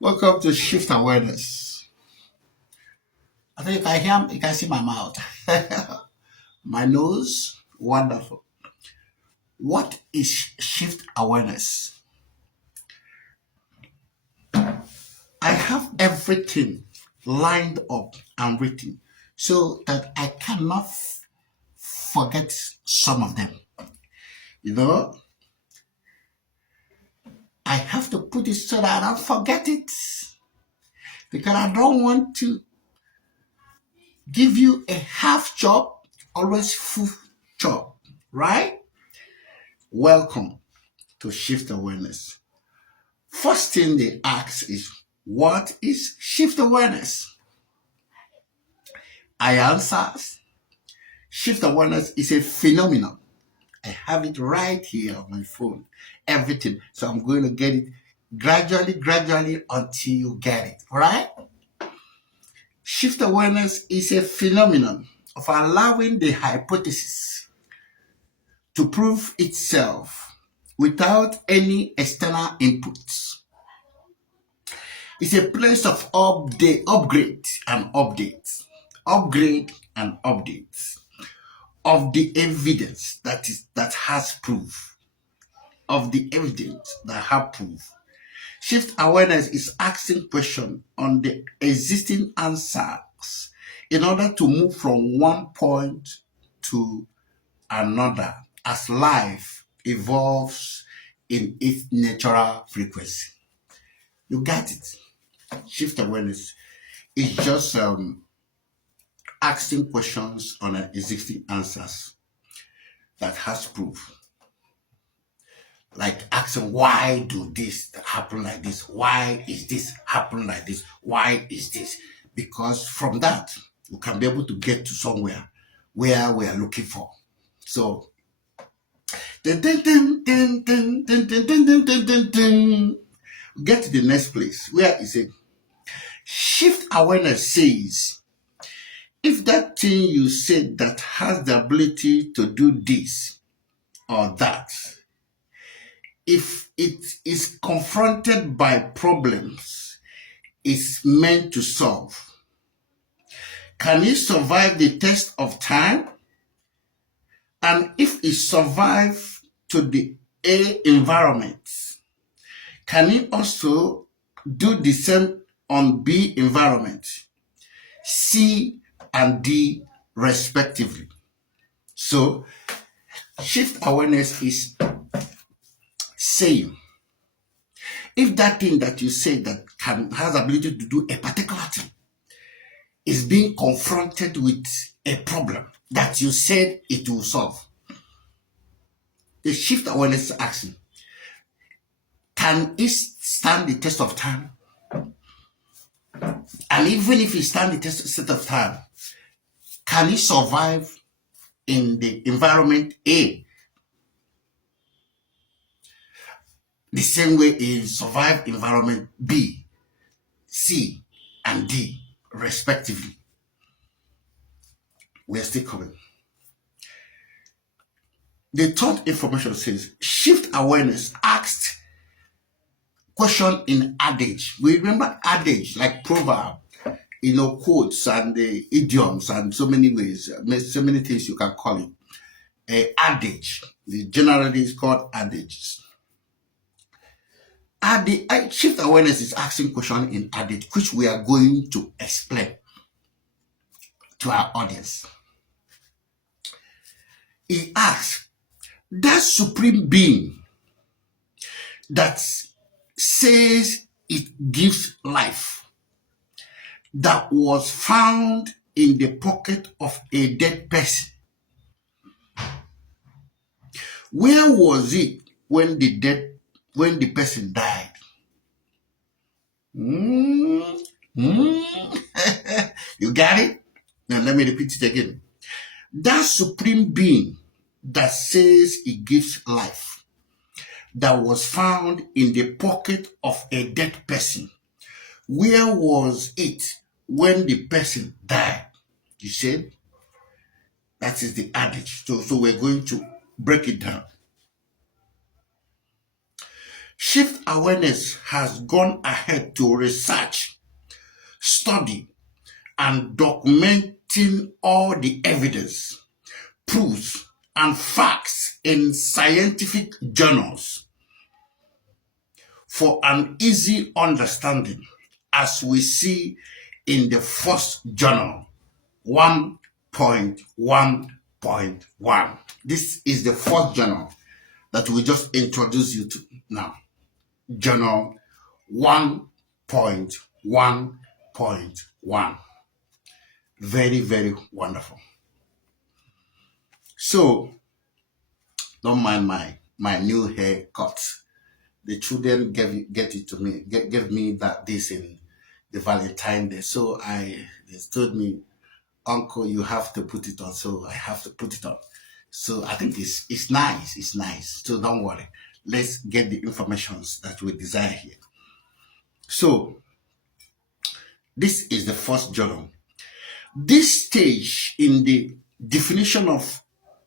Welcome to Shift Awareness. I think you can hear, you can see my mouth, my nose. Wonderful. What is Shift Awareness? I have everything lined up and written so that I cannot forget some of them. You know, I have to put it so that I don't forget it because I don't want to give you a half job, always full job, right? Welcome to Shift Awareness. First thing they ask is, what is shift awareness? I answer, shift awareness is a phenomenon. I have it right here on my phone, everything. So I'm going to get it gradually until you get it, all right? Shift awareness is a phenomenon of allowing the hypothesis to prove itself without any external inputs. It's a place of upgrade and update of the evidence that has proof, of the evidence that have proof. Shift awareness is asking questions on the existing answers in order to move from one point to another as life evolves in its natural frequency. You got it. Shift awareness is just asking questions on existing answers that has proof. Like asking, why do this happen like this? Why is this happen like this? Why is this? Because from that, we can be able to get to somewhere where we are looking for. So, get to the next place. Where is it? Shift awareness says, if that thing you said that has the ability to do this or that, if it is confronted by problems it's meant to solve, can it survive the test of time? And if it survives to the A environment, can it also do the same on B environment, C and D respectively? So shift awareness is saying, if that thing that you say that has ability to do a particular thing is being confronted with a problem that you said it will solve, the shift awareness is asking, can it stand the test of time? And even if it stands the test of time, can it survive in the environment A the same way it survived environment B, C, and D, respectively? We're still coming. The third information says, shift awareness asked question in adage. We remember adage, like proverb, quotes and the idioms and so many ways, so many things you can call it. Adage, generally is called adages. Shift awareness is asking question in adage, which we are going to explain to our audience. He asks, that supreme being that says it gives life, that was found in the pocket of a dead person, where was it when the person died? You got it? Now let me repeat it again. That supreme being that says it gives life, that was found in the pocket of a dead person. Where was it when the person died? You said that is the adage. So we're going to break it down. Shift awareness has gone ahead to research, study, and documenting all the evidence, proofs, and facts in scientific journals for an easy understanding, as we see in the first journal 1.1.1. This is the first journal that we just introduced you to now. Journal 1.1.1. Very, very wonderful. So, don't mind my new haircut. The children gave me that this in the Valentine Day. So they told me, Uncle, you have to put it on. So I have to put it on. So I think it's nice. It's nice. So don't worry. Let's get the information that we desire here. So this is the first journal. This stage in the definition of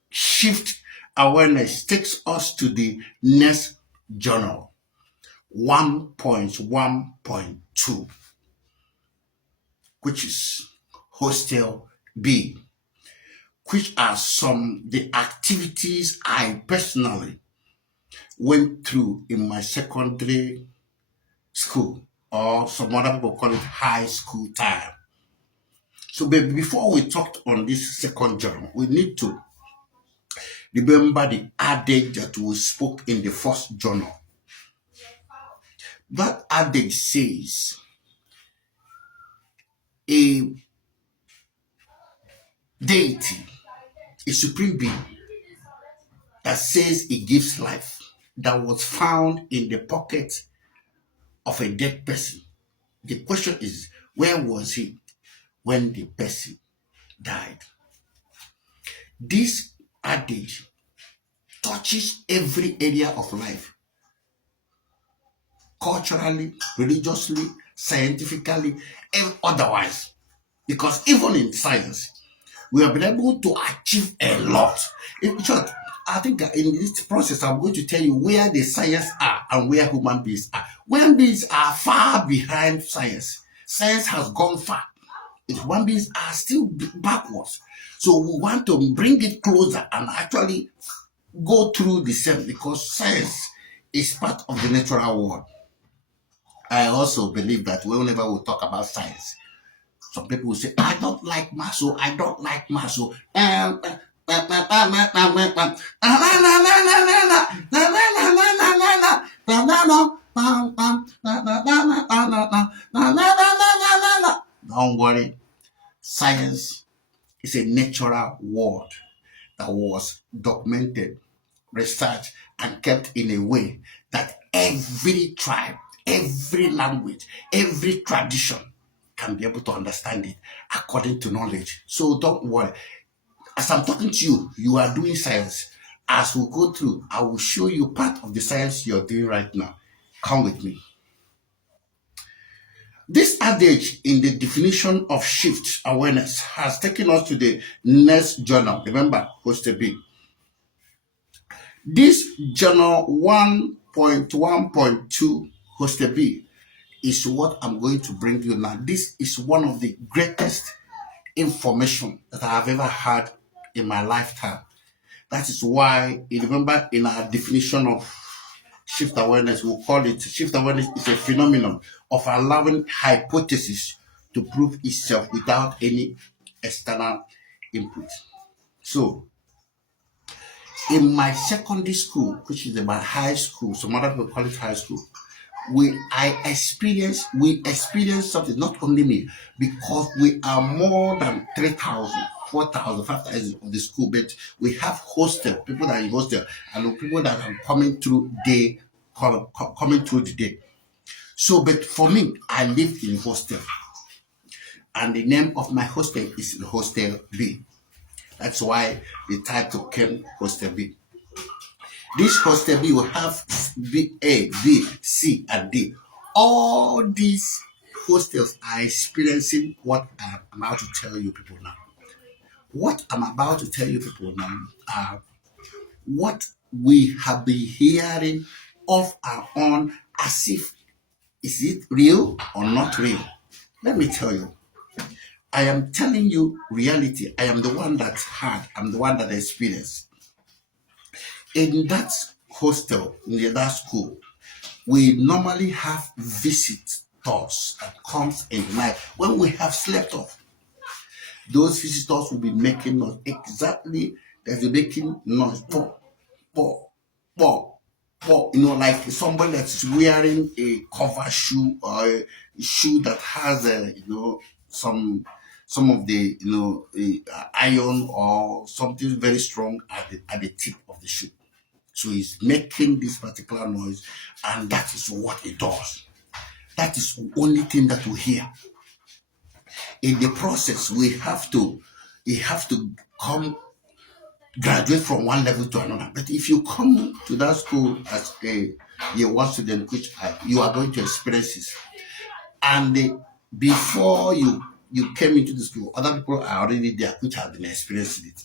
shift awareness takes us to the next journal, 1.1.2, which is Hostel B, which are the activities I personally went through in my secondary school, or some other people call it high school time. So before we talked on this second journal, we need to remember the adage that we spoke in the first journal. That adage says, a deity, a supreme being that says it gives life, that was found in the pocket of a dead person. The question is, where was he when the person died? This adage touches every area of life, culturally, religiously, scientifically, and otherwise. Because even in science, we have been able to achieve a lot. In short, I think in this process, I'm going to tell you where the science are and where human beings are. Human beings are far behind science. Science has gone far. Human beings are still backwards. So we want to bring it closer and actually go through the same, because science is part of the natural world. I also believe that whenever we talk about science, some people will say, I don't like math, so I don't like math. So don't worry. Science is a natural world that was documented, researched, and kept in a way that every tribe, every language, every tradition can be able to understand it according to knowledge. So don't worry. As I'm talking to you, you are doing science. As we go through, I will show you part of the science you're doing right now. Come with me. This adage in the definition of shift awareness has taken us to the next journal. Remember, Hostel B. This journal 1.1.2 Hostel B is what I'm going to bring you now. This is one of the greatest information that I have ever had in my lifetime. That is why, you remember, in our definition of shift awareness, we'll call it shift awareness is a phenomenon of allowing hypothesis to prove itself without any external input. So, in my secondary school, which is my high school, some other people call it high school, we experienced something, not only me, because we are more than 3,000, 4,000, 5,000 of the school, but we have hostel, people that are in hostel, and people that are coming through coming through the day. So, but for me, I lived in hostel, and the name of my hostel is Hostel B. That's why the title came Hostel B. This Hostel B will have A, B, C, and D. All these hostels are experiencing what I'm about to tell you people now. What I'm about to tell you people now are what we have been hearing of our own as if, is it real or not real? Let me tell you, I am telling you reality. I am the one that had, I'm the one that experienced. In that hostel, in that school, we normally have visitors that comes in the night when we have slept off. Those visitors will be making noise exactly as they're making noise. Pop, pop, pop, pop. Like somebody that's wearing a cover shoe or a shoe that has some of the iron or something very strong at the tip of the shoe. So he's making this particular noise, and that is what it does. That is the only thing that we hear. In the process, we have to come graduate from one level to another. But if you come to that school as a year one student, which you are going to experience this, and before you came into the school, other people are already there which have been experiencing it.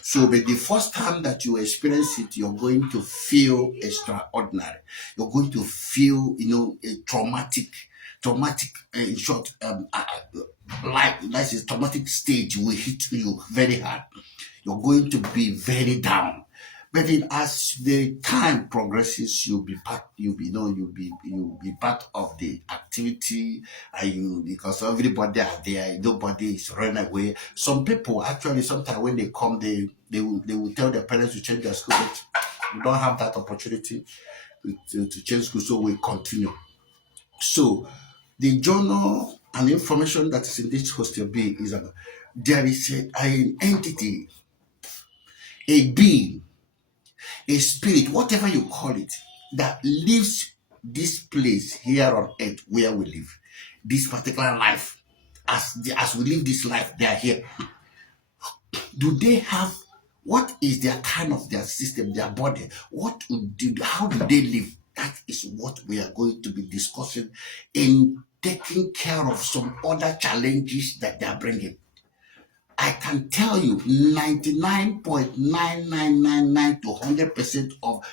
So, but the first time that you experience it, you're going to feel extraordinary. You're going to feel, a traumatic, in short, like that's a traumatic stage will hit you very hard. You're going to be very down. But then as the time progresses, you'll be part of the activity, and because everybody are there, nobody is running away. Some people actually sometimes when they come, they will tell their parents to change their school, but we don't have that opportunity to change school, so we continue. So the journal and information that is in this hostel B is about there is an entity, a being, a spirit, whatever you call it, that lives this place here on earth where we live, this particular life. As we live this life, they are here. Do they have, what is their kind of their system, their body? How do they live? That is what we are going to be discussing in taking care of some other challenges that they are bringing. I can tell you 99.9999 to 100% of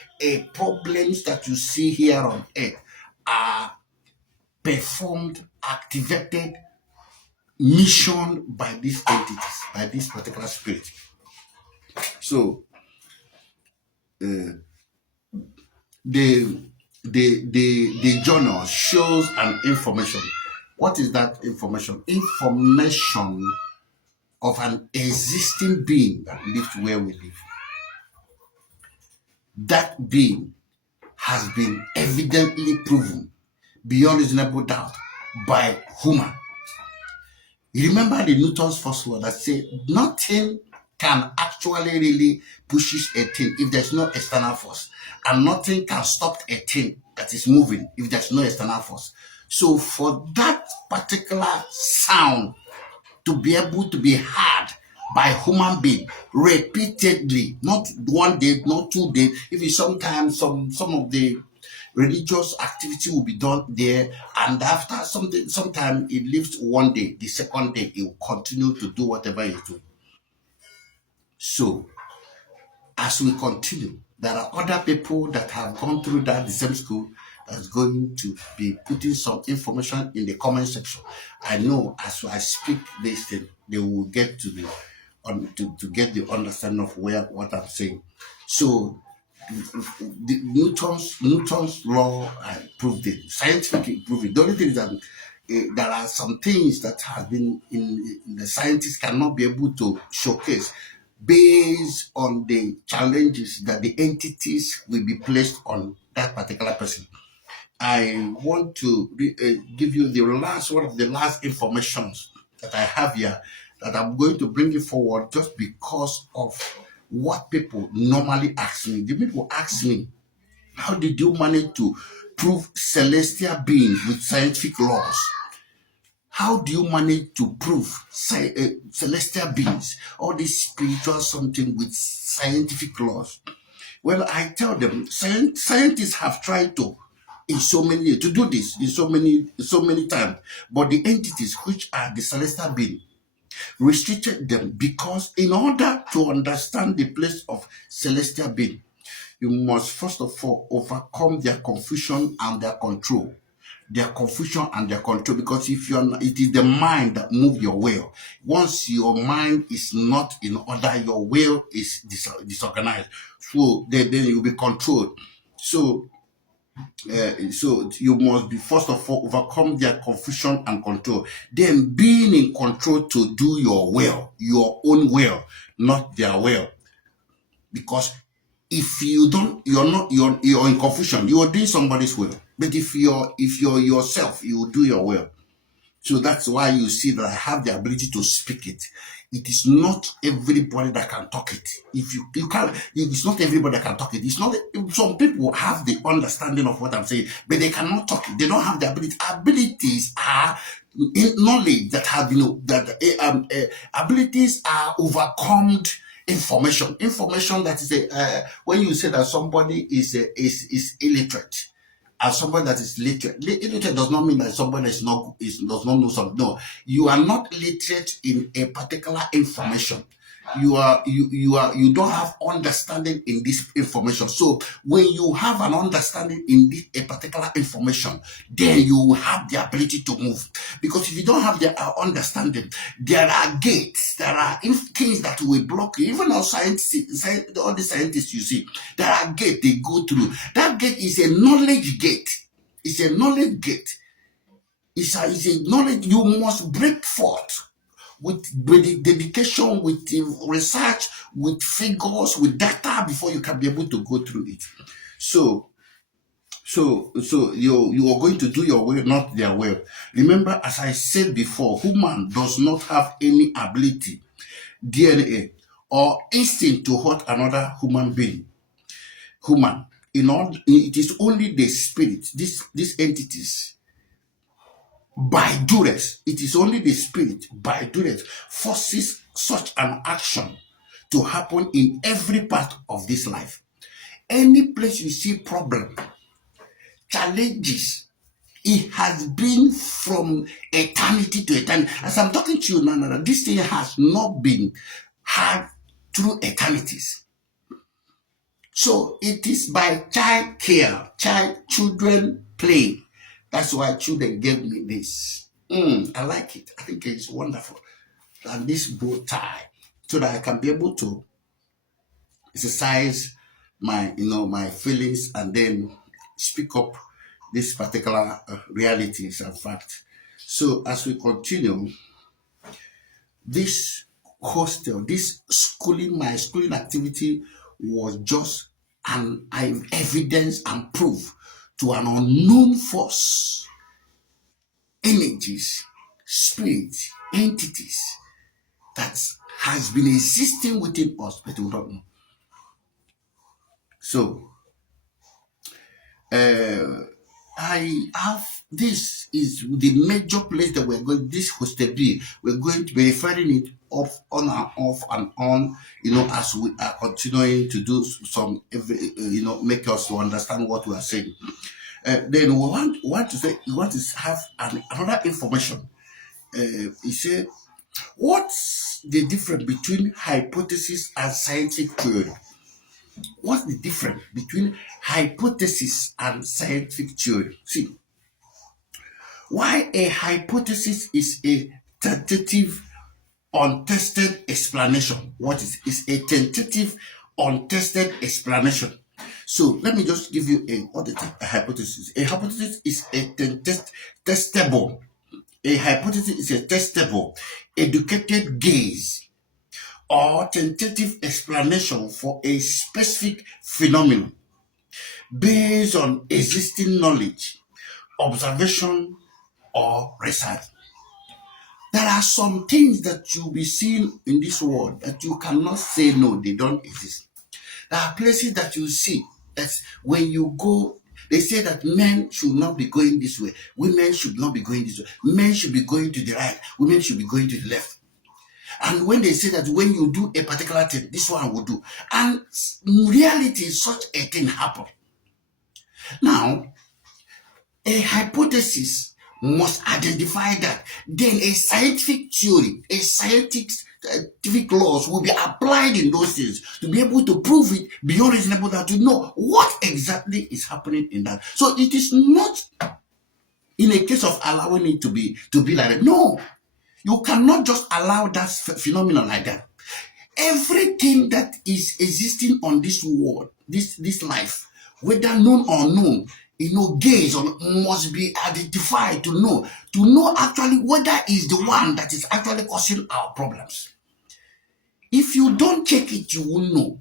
problems that you see here on earth are performed, activated, mission by these entities, by this particular spirit. So the journal shows an information. What is that information? Information of an existing being that lives where we live. That being has been evidently proven beyond reasonable doubt by human. You remember the Newton's first law that said nothing can actually really pushes a thing if there's no external force, and nothing can stop a thing that is moving if there's no external force. So for that particular sound to be able to be heard by human being repeatedly, not one day, not 2 days, even sometimes some of the religious activity will be done there, and after sometime it lives one day, the second day it will continue to do whatever it's doing. So as we continue, there are other people that have gone through the same school that's going to be putting some information in the comment section. I know as I speak this thing, they will get to get the understanding of what I'm saying. So the Newton's law proved it. Scientific proved it. The only thing is that there are some things that have been in the scientists cannot be able to showcase based on the challenges that the entities will be placed on that particular person. I want to give you the last one of the last informations that I have here that I'm going to bring it forward just because of what people normally ask me. The people ask me, how did you manage to prove celestial being with scientific laws? How do you manage to prove celestial beings, all this spiritual something with scientific laws? Well, I tell them scientists have tried to in so many years to do this in so many times, but the entities which are the celestial being restricted them, because in order to understand the place of celestial being, you must first of all overcome their confusion and their control. Their confusion and their control, because if you're not, it is the mind that move your will. Once your mind is not in order, your will is disorganized. So then you'll be controlled. So you must be first of all overcome their confusion and control. Then being in control to do your will, your own will, not their will. Because if you don't, you're in confusion. You are doing somebody's will. But if you're yourself, you will do your will. So that's why you see that I have the ability to speak it. It is not everybody that can talk it. If you can't, it's not everybody that can talk it. It's not. Some people have the understanding of what I'm saying, but they cannot talk it. They don't have the ability. Abilities are knowledge that have abilities are overcome information that is when you say that somebody is illiterate, and somebody that is literate. Illiterate does not mean that somebody does not know something. No, you are not literate in a particular information. You don't have understanding in this information. So when you have an understanding in a particular information, then you will have the ability to move. Because if you don't have the understanding, there are gates, there are things that will block you. Even all all the scientists you see, there are gates they go through. That gate is a knowledge gate. It's a knowledge gate. It's a knowledge you must break forth with the dedication, with the research, with figures, with data before you can be able to go through it. So you are going to do your will, not their will. Remember, as I said before, human does not have any ability, DNA, or instinct to hurt another human being. Human, it is only the spirit, these entities, by duress. It is only the spirit by duress forces such an action to happen in every part of this life. Any place you see problem, challenges, it has been from eternity to eternity. As I'm talking to you now, this thing has not been had through eternities. So it is by child care, children play. That's why children gave me this. I like it. I think it's wonderful. And this bow tie, so that I can be able to exercise my feelings and then speak up this particular realities and fact. So as we continue, this hostel, my schooling activity was just an evidence and proof to an unknown force, energies, spirits, entities that has been existing within us, but we don't know. So, I have this is the major place that we're going. This hostel B, we're going to be referring it off on and off and on. As we are continuing to do some, make us to understand what we are saying. Then we want to say, we want to have another information. He said, what's the difference between hypothesis and scientific theory? What's the difference between hypothesis and scientific theory? See, why a hypothesis is a tentative, untested explanation. What is a tentative, untested explanation? So let me just give you a hypothesis. A hypothesis is a testable. A hypothesis is a testable, educated gaze or tentative explanation for a specific phenomenon based on existing knowledge, observation, or research. There are some things that you'll be seeing in this world that you cannot say no, they don't exist. There are places that you see that when you go, they say that men should not be going this way, women should not be going this way, men should be going to the right, women should be going to the left. And when they say that when you do a particular thing, this one will do. And in reality, such a thing happen. Now, a hypothesis must identify that. Then a scientific theory, a scientific laws will be applied in those things to be able to prove it beyond reasonable doubt, to know what exactly is happening in that. So it is not in a case of allowing it to be like that. No, you cannot just allow that phenomenon like that. Everything that is existing on this world, this life, whether known or unknown, gaze on, must be identified to know actually whether is the one that is actually causing our problems. If you don't check it, you won't know.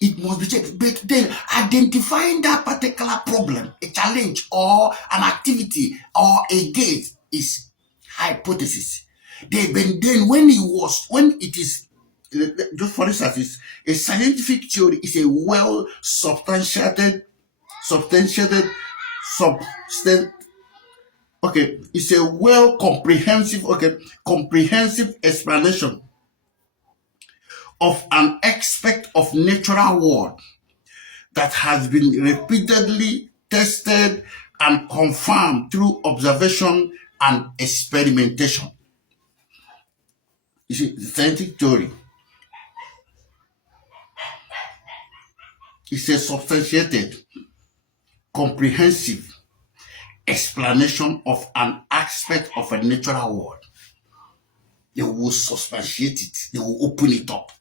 It must be checked. But then identifying that particular problem, a challenge or an activity or a gaze is hypothesis. Then when it is, just for instance, it's a scientific theory is a well substantiated, it's a well comprehensive explanation of an aspect of natural world that has been repeatedly tested and confirmed through observation and experimentation. You see, the scientific theory is a substantiated, comprehensive explanation of an aspect of a natural world. They will substantiate it. They will open it up.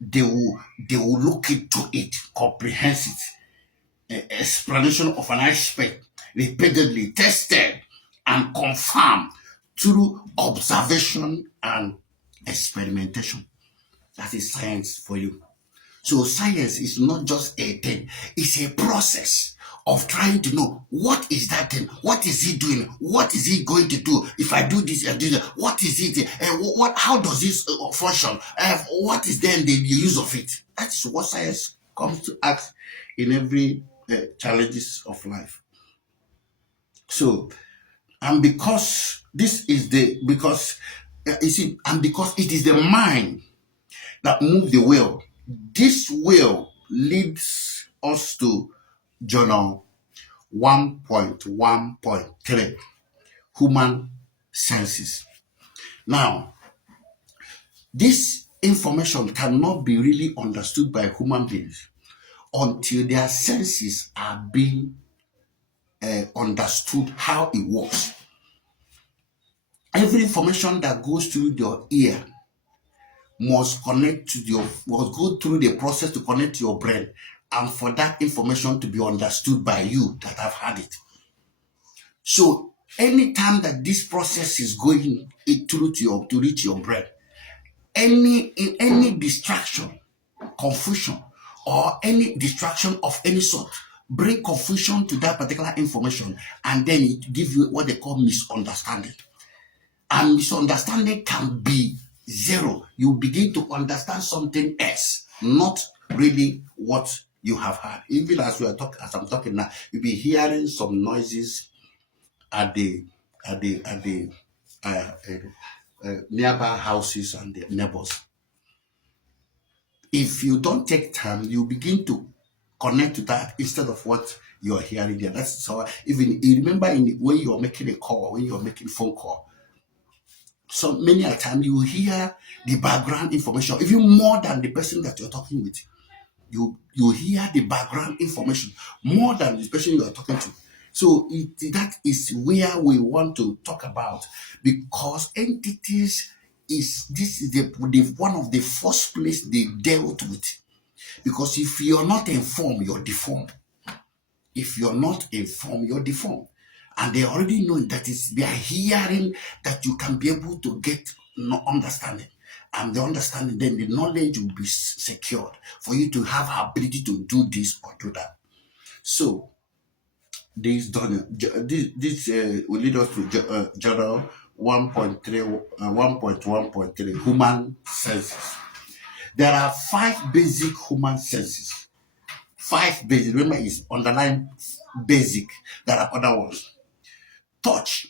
They will look into it, comprehend it. Explanation of an aspect repeatedly tested and confirmed through observation and experimentation. That is science for you. So science is not just a thing, it's a process of trying to know what is that thing, what is he doing, what is he going to do if I do this and do that, what is it, how does this function, what is then the use of it. That is what science comes to ask in every challenges of life. So, and because this is because it is the mind that moves the will. This will leads us to journal 1.1.3, human senses. Now, this information cannot be really understood by human beings until their senses are being understood how it works. Every information that goes through your ear must go through the process to connect to your brain, and for that information to be understood by you that have had it. So anytime that this process is going through to reach your brain, any distraction, confusion, or any distraction of any sort bring confusion to that particular information, and then it give you what they call misunderstanding. And misunderstanding can be zero. You begin to understand something else, not really what you have heard. Even as I'm talking now, you'll be hearing some noises at the nearby houses and the neighbors. If you don't take time, you begin to connect to that instead of what you are hearing there. That's how, even you remember when you're making a call, when you're making a phone call, so many a time you hear the background information, even more than the person that you're talking with. You hear the background information more than the person you are talking to. So that is where we want to talk about, because entities is the one of the first place they dealt with. Because if you're not informed, you're deformed. If you're not informed, you're deformed. And they already know that they are hearing that you can be able to get understanding. And the understanding, then the knowledge will be secured for you to have ability to do this or do that. So this will lead us to journal 1.1.3 human senses. There are 5 basic human senses. 5 basic. Remember, it's underlined basic. There are other ones. Touch,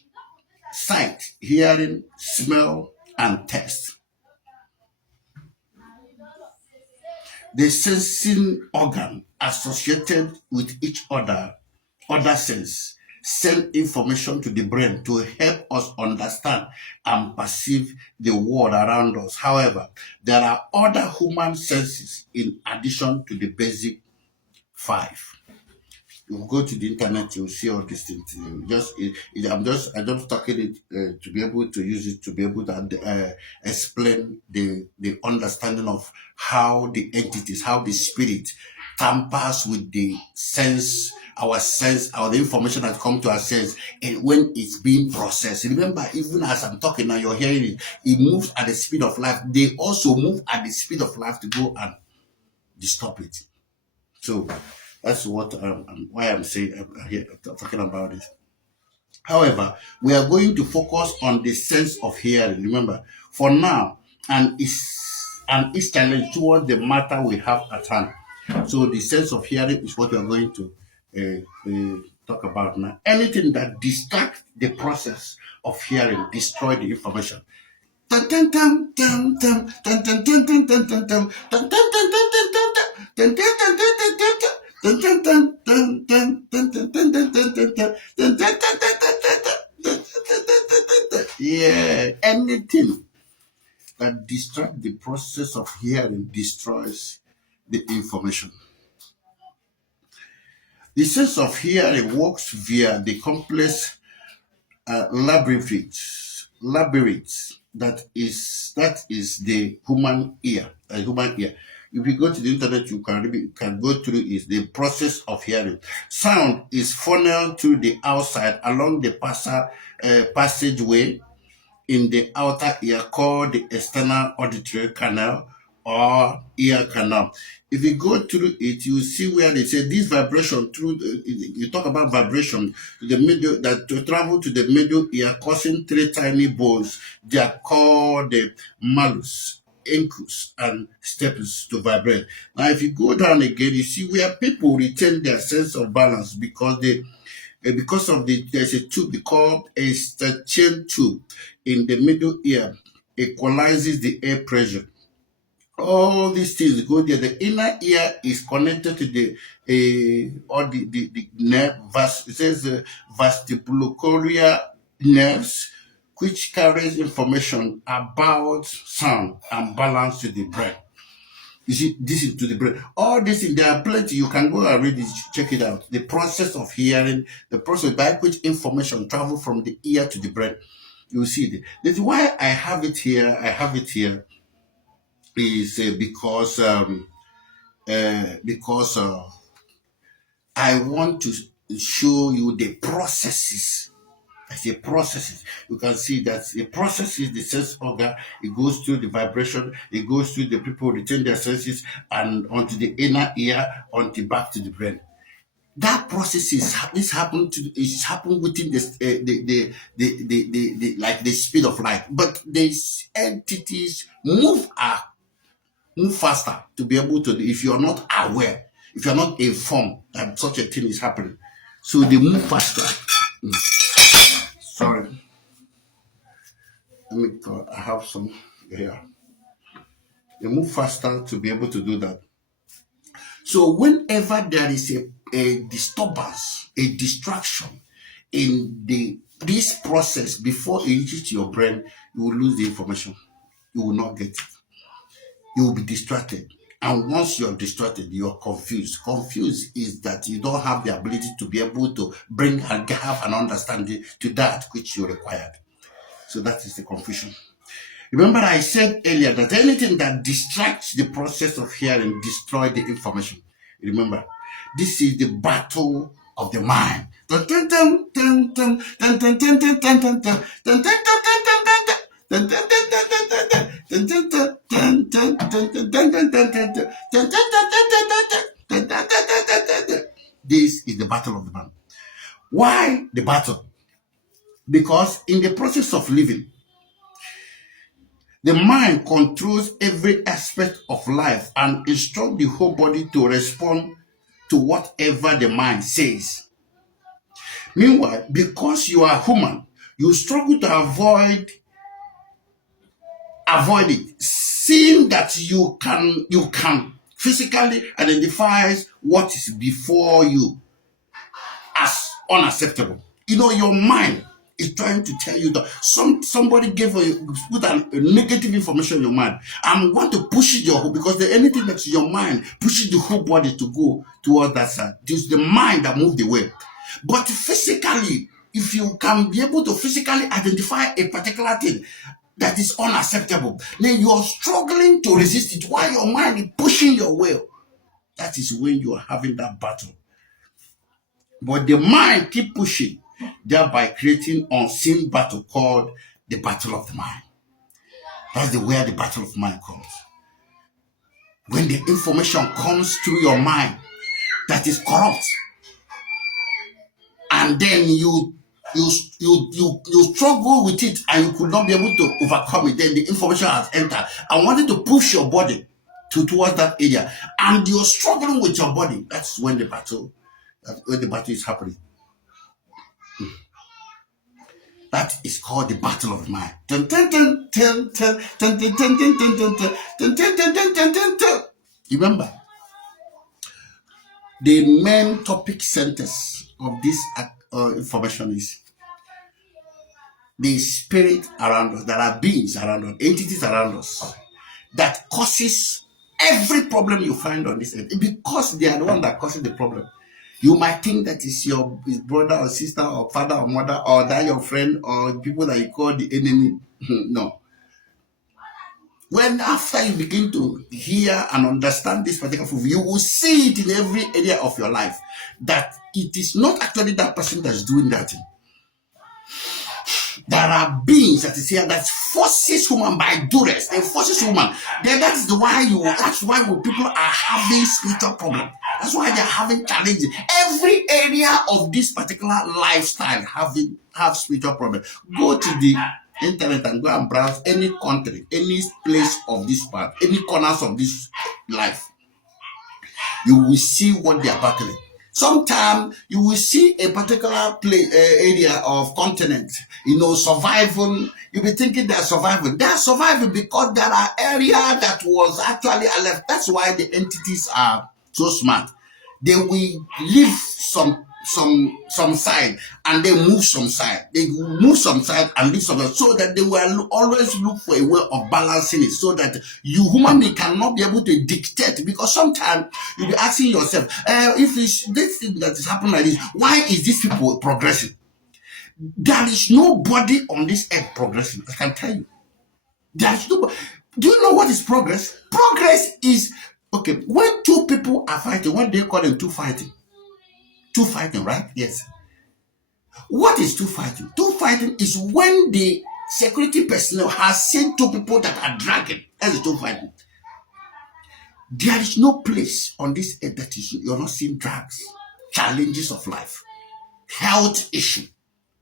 sight, hearing, smell, and taste. the sensing organ associated with each other sense send information to the brain to help us understand and perceive the world around us. However, there are other human senses in addition to the basic five. You go to the internet, you'll see all these things. I'm just talking it to be able to use it to be able to explain the understanding of how the entities, how the spirit tampers with the sense, or the information that come to our sense, and when it's being processed. Remember, even as I'm talking now, you're hearing it. It moves at the speed of light. They also move at the speed of light to go and disturb it. So that's what why I'm saying here talking about this. However, we are going to focus on the sense of hearing. Remember, for now, and is challenge toward the matter we have at hand. So the sense of hearing is what we are going to talk about now. Anything that distracts the process of hearing destroy the information. Yeah, anything that distracts the process of hearing destroys the information. The sense of hearing works via the complex labyrinth that is the human ear. A human ear. If you go to the internet, you can go through is the process of hearing. Sound is funneled through the outside along the passageway in the outer ear called the external auditory canal or ear canal. If you go through it, you see where they say this vibration through you talk about vibration to the middle that to travel to the middle ear causing three tiny bones. They are called the malleus, incus, and stapes to vibrate. Now, if you go down again, you see where people retain their sense of balance because of there's a tube called a Stachan tube in the middle ear equalizes the air pressure. All these things go there. The inner ear is connected to the or the nerve it says vestibulocochlear nerves, which carries information about sound and balance to the brain. You see, this is to the brain. All this, there are plenty. You can go and read it, check it out. The process of hearing, the process by which information travel from the ear to the brain. You see it. That's why I have it here. I have it here is because I want to show you the processes. I say processes. You can see that the process is the sense organ. It goes through the vibration. It goes through the people retain their senses and onto the inner ear, onto back to the brain. That process is happened within the like the speed of light. But these entities move faster to be able to. If you're not aware, if you're not informed that such a thing is happening, so they move faster. Sorry. I have some here. They move faster to be able to do that. So whenever there is a disturbance, a distraction in this process before it reaches your brain, you will lose the information. You will not get it. You will be distracted. And once you're distracted, you're confused. Confused is that you don't have the ability to be able to bring and have an understanding to that which you required. So that is the confusion. Remember, I said earlier that anything that distracts the process of hearing destroys the information. Remember, this is the battle of the mind. This is the battle of the mind. Why the battle? Because in the process of living, the mind controls every aspect of life and instructs the whole body to respond to whatever the mind says. Meanwhile, because you are human, you struggle to avoid it, seeing that you can physically identifies what is before you as unacceptable. Your mind is trying to tell you that somebody gave put a negative information in your mind and want to push it your whole, because anything that's in your mind pushes the whole body to go towards that side. It is the mind that moves the way. But physically, if you can be able to physically identify a particular thing that is unacceptable, then you are struggling to resist it while your mind is pushing your will. That is when you are having that battle. But the mind keep pushing, thereby creating unseen battle called the battle of the mind. That's where the battle of mind comes. When the information comes through your mind that is corrupt, and then you struggle with it and you could not be able to overcome it, then the information has entered and wanted to push your body towards that area, and you're struggling with your body. That's when the battle is happening. That is called the battle of the mind. Remember, the main topic centers of this information is the spirit around us. There are beings around us, entities around us that causes every problem you find on this earth, because they are the one that causes the problem. You might think that it's your brother or sister or father or mother or that your friend or people that you call the enemy. No. When after you begin to hear and understand this particular truth, you will see it in every area of your life that it is not actually that person that's doing that thing. There are beings that is here that forces human by duress. They forces human. Then that's why people are having spiritual problems. That's why they're having challenges. Every area of this particular lifestyle have spiritual problems. Go to the internet and go and browse any country, any place of this part, any corners of this life. You will see what they are battling. Sometimes you will see a particular area of continent, surviving. You'll be thinking they're surviving. They're surviving because there are areas that was actually left. That's why the entities are so smart. They will leave some side and they move some side. They move some side and leave some side, so that they will always look for a way of balancing it, so that you human being cannot be able to dictate. Because sometimes you'll be asking yourself, if it's this thing that is happening like this, why is these people progressing? There is nobody on this earth progressing. I can tell you. There is nobody. Do you know what is progress? Progress is, okay, when two people are fighting, what do they call them? Two fighting. Two fighting, right? Yes. What is two fighting? Two fighting is when the security personnel has seen two people that are dragging. That is two fighting. There is no place on this earth that you're not seeing drugs, challenges of life, health issue,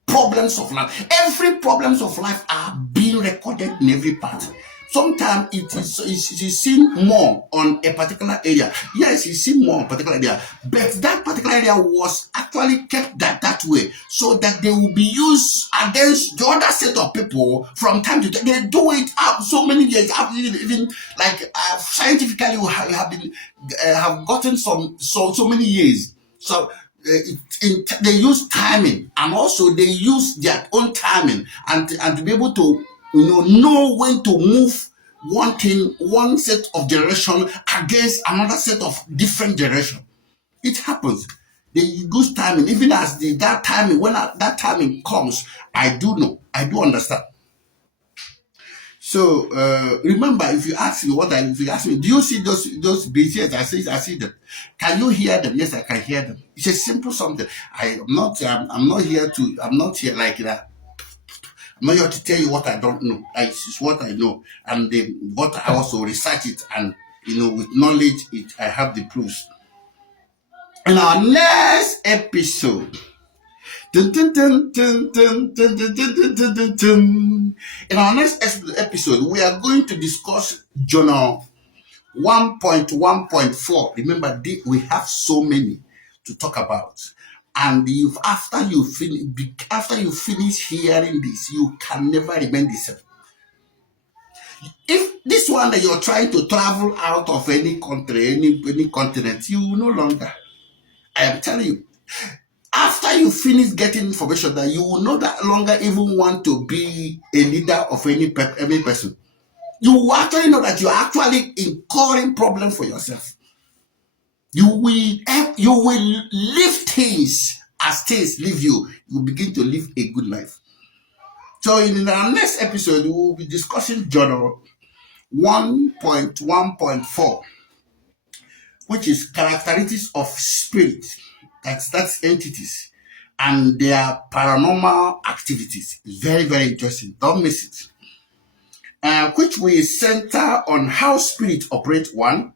problems of life. Every problems of life are being recorded in every part. Sometimes it is seen more on a particular area. Yes, it's seen more on a particular area, but that particular area was actually kept that way, so that they will be used against the other set of people from time to time. They do it up so many years, even like scientifically have gotten so many years. So they use timing, and also they use their own timing and to be able to know when to move one set of direction against another set of different direction. It happens. They use timing, even as that timing, when that timing comes, I do know, I do understand. So remember, if you ask me, do you see those beats? Yes, I see them. Can you hear them? Yes, I can hear them. It's a simple something. I'm not here like that. I'm not here to tell you what I don't know. It's what I know, and what I also research it, and with knowledge, I have the proofs. In our next episode, in our next episode, we are going to discuss journal 1.1.4. Remember, we have so many to talk about. And after you finish hearing this, you can never remain the same. If this one that you're trying to travel out of any country, any continent, you will no longer. I am telling you, after you finish getting information, that you will no longer even want to be a leader of any person. You will actually know that you are actually incurring problem for yourself. You will live things as things live you. You will begin to live a good life. So in our next episode, we will be discussing journal 1.1.4, which is characteristics of spirit. That's entities and their paranormal activities. It's very, very interesting. Don't miss it. Which will center on how spirit operate. One,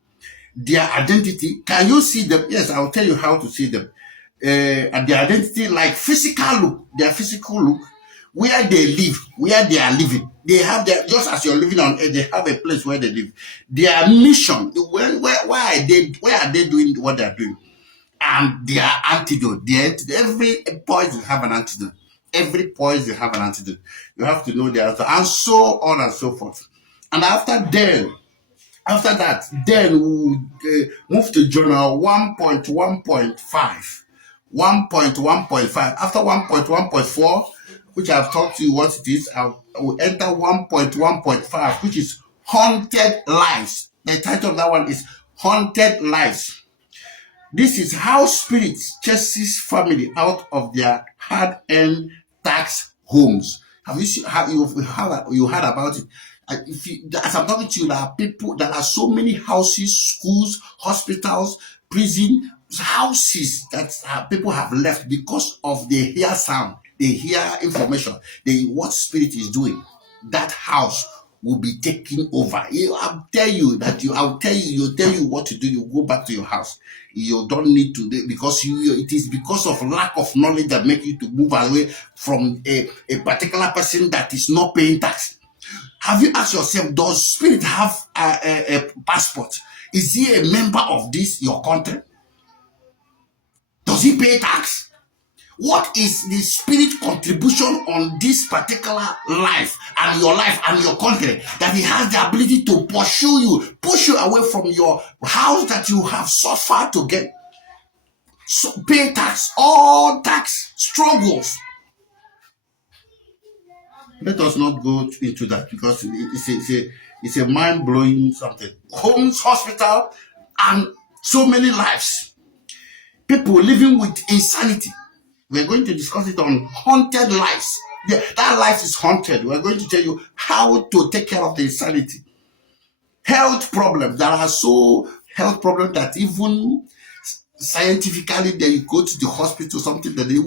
their identity. Can you see them? Yes, I'll tell you how to see them. And their identity, like physical look, their physical look, where they live, where they are living. They have their, just as you're living on earth, they have a place where they live. Their mission, why are they doing what they're doing? And their antidote. Every poison have an antidote. Every poison have an antidote. You have to know the answer, and so on and so forth. And after that, then we'll move to journal 1.1.5. 1.1.5. After 1.1.4, which I've talked to you what it is, I will enter 1.1.5, which is haunted lives. The title of that one is Haunted Lives. This is how spirits chases family out of their hard-earned tax homes. Have you seen how you heard about it? As I'm talking to you, there are people, there are so many houses, schools, hospitals, prison houses that people have left because of they hear sound, they hear information, what spirit is doing. That house will be taken over. I'll tell you what to do. You go back to your house. You don't need to, because it is because of lack of knowledge that make you to move away from a particular person that is not paying tax. Have you asked yourself, does spirit have a passport? Is he a member of your country? Does he pay tax? What is the spirit contribution on this particular life and your country, that he has the ability to push you away from your house that you have suffered to get? So pay tax, all tax struggles. Let us not go into that, because it's a mind-blowing something. Homes, hospital, and so many lives. People living with insanity. We're going to discuss it on haunted lives. That life is haunted. We're going to tell you how to take care of the insanity. Health problems. There are health problems that even scientifically, they go to the hospital, something that you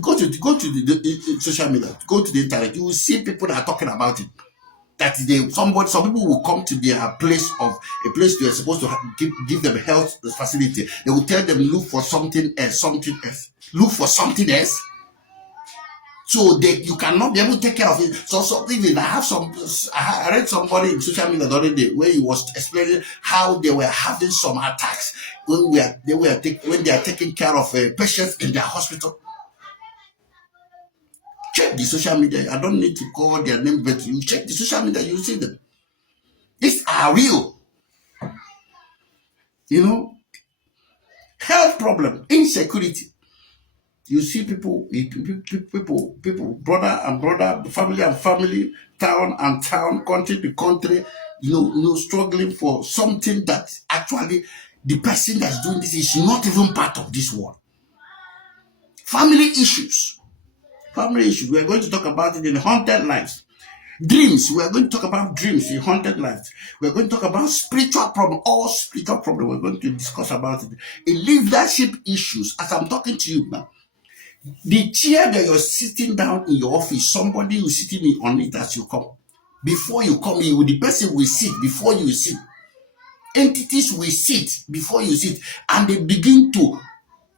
go to the social media, go to the internet, you will see people that are talking about it. That some people will come to their place they're supposed to give them health facility. They will tell them, look for something else. Look for something else. So you cannot be able to take care of it. So even I read somebody in social media the other day where he was explaining how they were having some attacks when they are taking care of patients in their hospital. Check the social media. I don't need to call their name, but you check the social media, you see them. These are real. Health problem, insecurity. You see people, brother and brother, family and family, town and town, country to country, struggling for something that actually the person that's doing this is not even part of this world. Family issues. We are going to talk about it in Haunted Lives. Dreams. We are going to talk about dreams in Haunted Lives. We are going to talk about spiritual problem. All spiritual problem. We're going to discuss about it. In leadership issues, as I'm talking to you now, the chair that you're sitting down in your office, somebody is sitting on it as you come. Before you come in, the person will sit before you sit. Entities will sit before you sit, and they begin to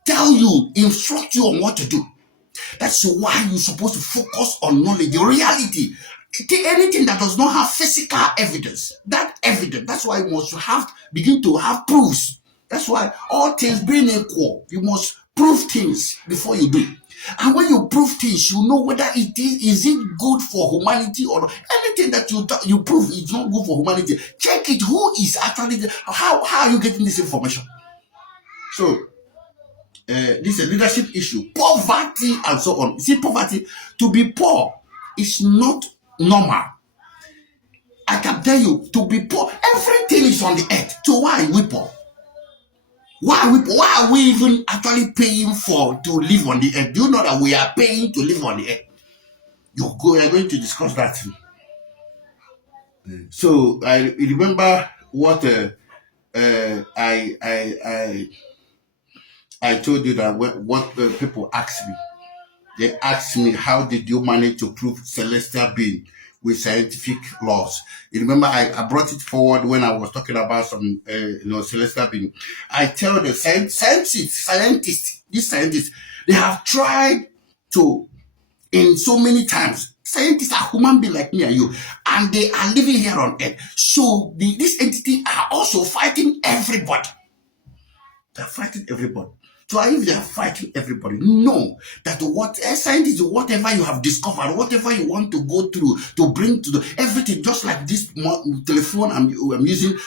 tell you, instruct you on what to do. That's why you're supposed to focus on knowledge, the reality. Anything that does not have physical evidence, that's why you must begin to have proofs. That's why all things being equal, you must Prove things before you do. And when you prove things, you know whether is it good for humanity or not. Anything that you prove is not good for humanity. Check it. Who is actually how are you getting this information? So this is a leadership issue, poverty and so on. See, poverty, to be poor is not normal. I can tell you, to be poor, everything is on the earth. So why are we poor? Why are we even actually paying to live on the earth? Do you know that we are paying to live on the earth? You're going to discuss that. So I remember what I told you that what people asked me. They asked me, how did you manage to prove celestial being with scientific laws? You remember I brought it forward when I was talking about some celestial being. I tell the scientists, they have tried to, in so many times. Scientists are human beings like me and you, and they are living here on earth. So this entity are also fighting everybody. They're fighting everybody. So if they are fighting everybody, know that scientists, whatever you have discovered, whatever you want to go through to bring to everything, just like this telephone I'm using,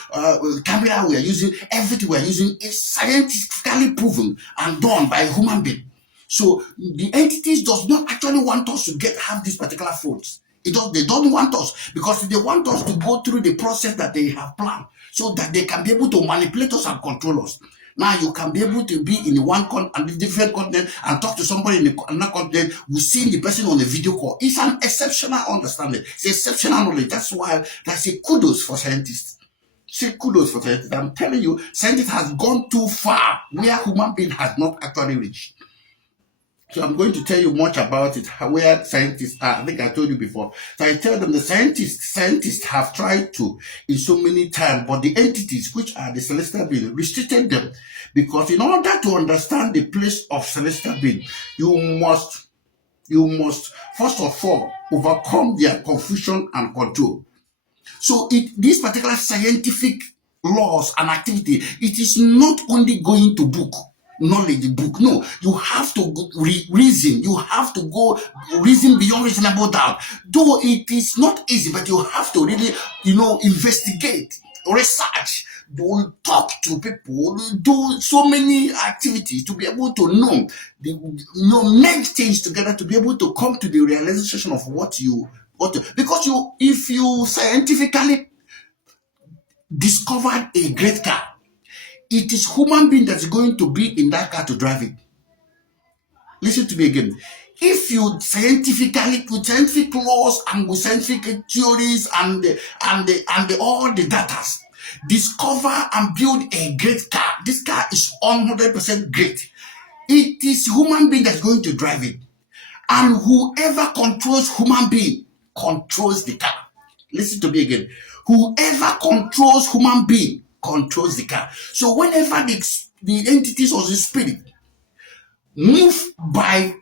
camera we are using, everything we are using is scientifically proven and done by a human being. So the entities does not actually want us to have these particular phones. They don't want us, because they want us to go through the process that they have planned so that they can be able to manipulate us and control us. Now you can be able to be in one different continent and talk to somebody in another continent. We see the person on a video call. It's an exceptional understanding. It's exceptional knowledge. That's why I say kudos for scientists. Say kudos for scientists. I'm telling you, scientists has gone too far where human being has not actually reached. So I'm going to tell you much about it, where scientists are. I think I told you before. So I tell them the scientists have tried to in so many times, but the entities, which are the celestial beings, restricted them. Because in order to understand the place of celestial being, you must first of all overcome their confusion and control. So this particular scientific laws and activity, it is not only going to book. No, you have to reason. You have to go reason beyond reasonable doubt. Though it is not easy, but you have to really, investigate, research, talk to people, do so many activities to be able to know, merge things together to be able to come to the realization of because if you scientifically discovered a great car, it is human being that's going to be in that car to drive it. Listen to me again. If you scientifically, with scientific laws and with scientific theories and all the data, discover and build a great car, this car is 100% great. It is human being that's going to drive it. And whoever controls human being controls the car. Listen to me again. Whoever controls human being controls the car. So whenever the entities of the spirit move by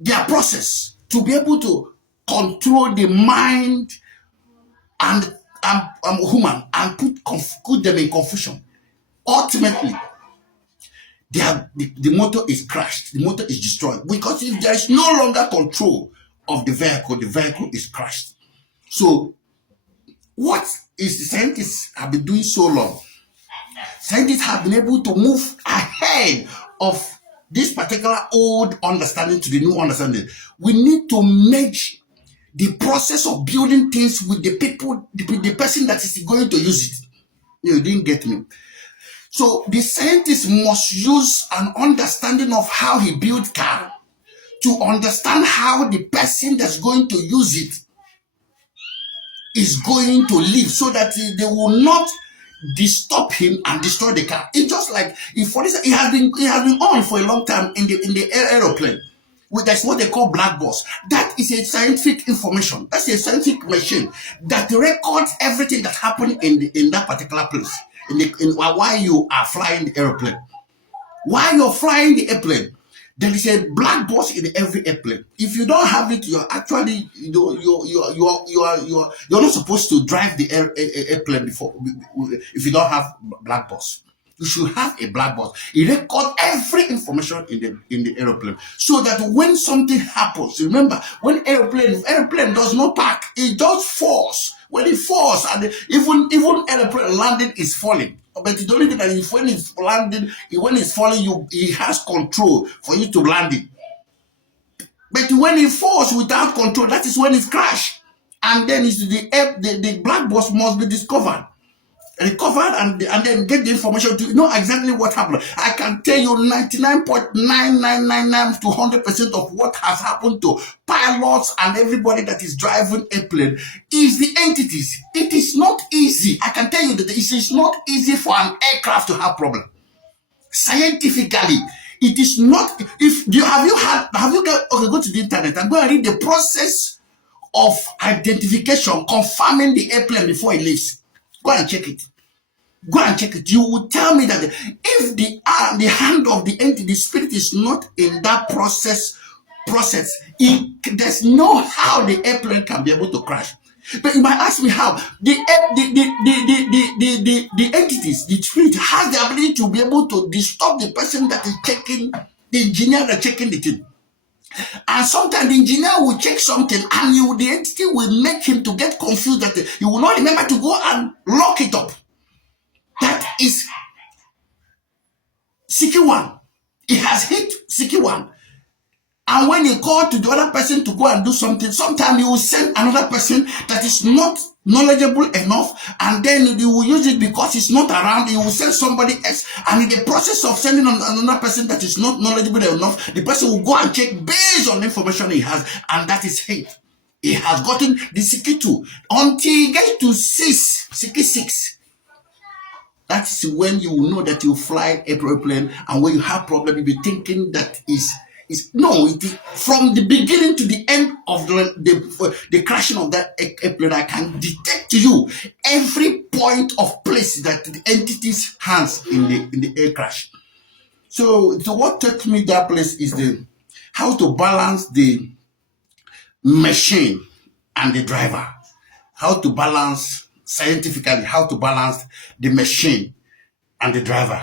their process to be able to control the mind and human and put them in confusion, ultimately the motor is crashed, the motor is destroyed, because if there is no longer control of the vehicle is crashed. So what is the scientists have been doing so long? Scientists have been able to move ahead of this particular old understanding to the new understanding. We need to merge the process of building things with the people, the person that is going to use it. You didn't get me. So the scientist must use an understanding of how he built car to understand how the person that's going to use it is going to live, so that they will not disturb him and destroy the car. It's just like, if for instance, it has been on for a long time in the aeroplane. That's what they call black box. That is a scientific information. That's a scientific machine that records everything that happened in that particular place. While you are flying the airplane. While you're flying the airplane, there is a black box in every airplane. If you don't have it, you're actually you're not supposed to drive the airplane before if you don't have black box. You should have a black box. It records every information in the aeroplane, so that when something happens, remember, when airplane does not park, it just falls. When it falls, and even airplane landing is falling. But the only thing that is when it's landing, when it's falling, it has control for you to land it. But when it falls without control, that is when it crashes. And then it's the black box must be discovered, recovered, and then get the information to know exactly what happened. I can tell you 99.9999 to 100% of what has happened to pilots and everybody that is driving a plane is the entities. It is not easy. I can tell you that it is not easy for an aircraft to have problem. Scientifically, it is not. Have you go to the internet and go and read the process of identification, confirming the airplane before it leaves. Go and check it. Go and check it. You will tell me that if the hand of the entity, the spirit, is not in that process, there's no how the airplane can be able to crash. But you might ask me how the entities, the spirit, has the ability to be able to disturb the person that is checking, the engineer that checking the thing. And sometimes the engineer will check something, and the entity will make him to get confused, that he will not remember to go and lock it up. That is CQ1. It has hit CQ1. And when you call to the other person to go and do something, sometimes you will send another person that is not knowledgeable enough, and then you will use it because it's not around. You will send somebody else, and in the process of sending another person that is not knowledgeable enough, the person will go and check based on the information he has, and that is hate. He has gotten the CQ2 until he gets to CQ6. That's when you will know that you fly a airplane, and when you have problem, you'll be thinking that from the beginning to the end of the crashing of that airplane. I can detect to you every point of place that the entity's hands in the air crash. So what took me that place is how to balance the machine and the driver. How to balance scientifically, how to balance the machine and the driver.